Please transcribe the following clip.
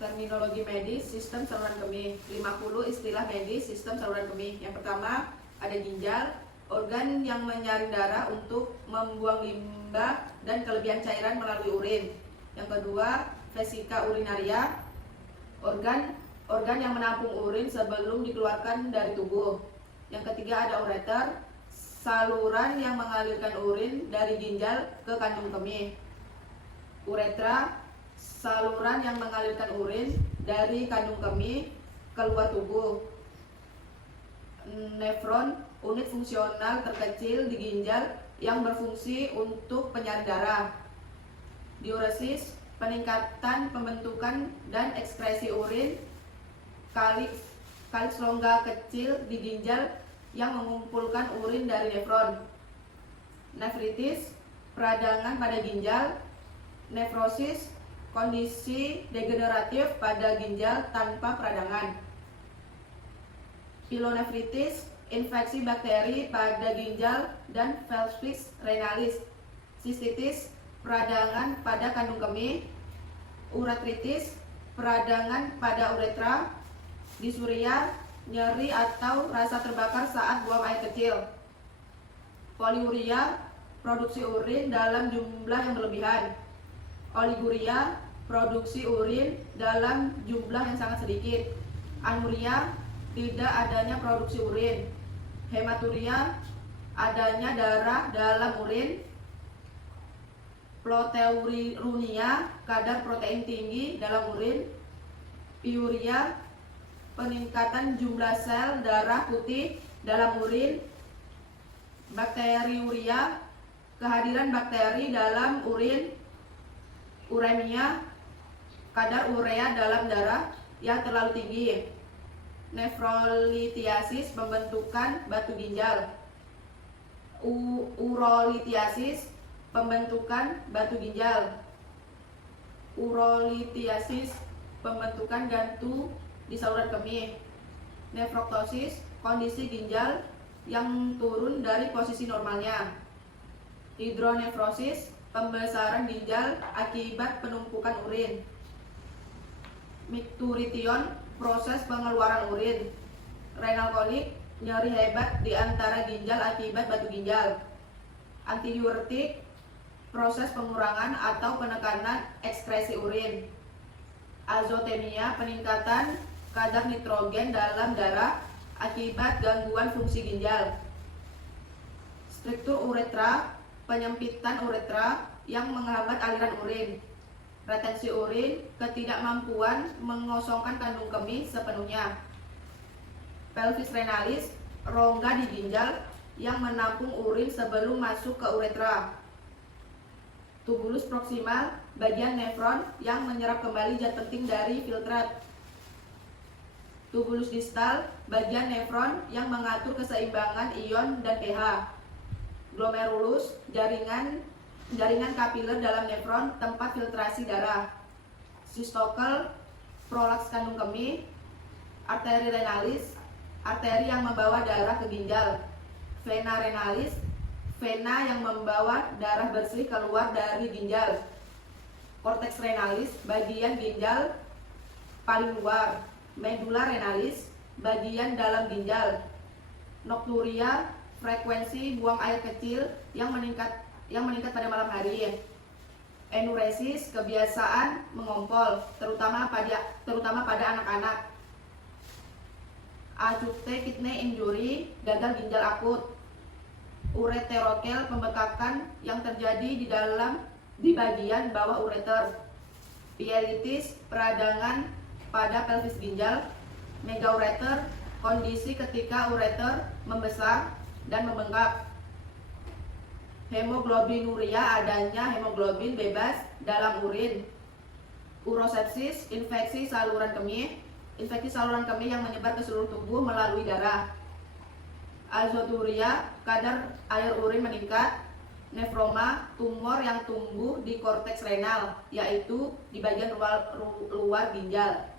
Terminologi medis sistem saluran kemih. 50 istilah medis sistem saluran kemih. Yang pertama ada ginjal, organ yang menyaring darah untuk membuang limbah dan kelebihan cairan melalui urin. Yang kedua vesika urinaria, organ yang menampung urin sebelum dikeluarkan dari tubuh. Yang ketiga ada ureter, saluran yang mengalirkan urin dari ginjal ke kandung kemih. Uretra, saluran yang mengalirkan urin dari kandung kemih keluar tubuh. Nefron, unit fungsional terkecil di ginjal yang berfungsi untuk penyaring darah. Diuresis, peningkatan pembentukan dan ekskresi urin. Kaliks rongga kecil di ginjal yang mengumpulkan urin dari nefron. Nefritis, peradangan pada ginjal. Nefrosis, kondisi degeneratif pada ginjal tanpa peradangan. Pilonefritis, infeksi bakteri pada ginjal dan valvulus renalis. Sistitis, peradangan pada kandung kemih. Uretritis, peradangan pada uretra. Disuria, nyeri atau rasa terbakar saat buang air kecil. Poliuria, produksi urin dalam jumlah yang berlebihan. Oliguria, produksi urin dalam jumlah yang sangat sedikit. Anuria, tidak adanya produksi urin. Hematuria, adanya darah dalam urin. Proteinuria, kadar protein tinggi dalam urin. Piuria, peningkatan jumlah sel darah putih dalam urin. Bakteriuria, kehadiran bakteri dalam urin. Uremia, kadar urea dalam darah yang terlalu tinggi. Nefrolitiasis, pembentukan batu ginjal. Urolitiasis, pembentukan batu ginjal. Urolitiasis, pembentukan gantu di saluran kemih. Nefroktosis, kondisi ginjal yang turun dari posisi normalnya. Hidronefrosis, pembesaran ginjal akibat penumpukan urin. Micturition, proses pengeluaran urin. Renal kolik, nyeri hebat di antara ginjal akibat batu ginjal. Antidiuretik, proses pengurangan atau penekanan ekskresi urin. Azotemia, peningkatan kadar nitrogen dalam darah akibat gangguan fungsi ginjal. Struktur uretra, penyempitan uretra yang menghambat aliran urin. Retensi urin, ketidakmampuan mengosongkan kandung kemih sepenuhnya. Pelvis renalis, rongga di ginjal yang menampung urin sebelum masuk ke uretra. Tubulus proksimal, bagian nefron yang menyerap kembali zat penting dari filtrat. Tubulus distal, bagian nefron yang mengatur keseimbangan ion dan pH. Glomerulus, jaringan kapiler dalam nefron, tempat filtrasi darah. Sistokel, prolaks kandung kemih. Arteri renalis, arteri yang membawa darah ke ginjal. Vena renalis, vena yang membawa darah bersih keluar dari ginjal. Cortex renalis, bagian ginjal paling luar. Medula renalis, bagian dalam ginjal. Nocturia, frekuensi buang air kecil yang meningkat pada malam hari. Enuresis, kebiasaan mengompol, terutama pada anak-anak. Acute kidney injury, gagal ginjal akut. Ureterokel, pembekakan yang terjadi di bagian bawah ureter. Pielitis, peradangan pada pelvis ginjal. Megaureter, kondisi ketika ureter membesar dan membengkak. Hemoglobinuria, adanya hemoglobin bebas dalam urin. Urosepsis, infeksi saluran kemih yang menyebar ke seluruh tubuh melalui darah. Azoturia, kadar air urin meningkat. Nefroma, tumor yang tumbuh di korteks renal, yaitu di bagian luar ginjal.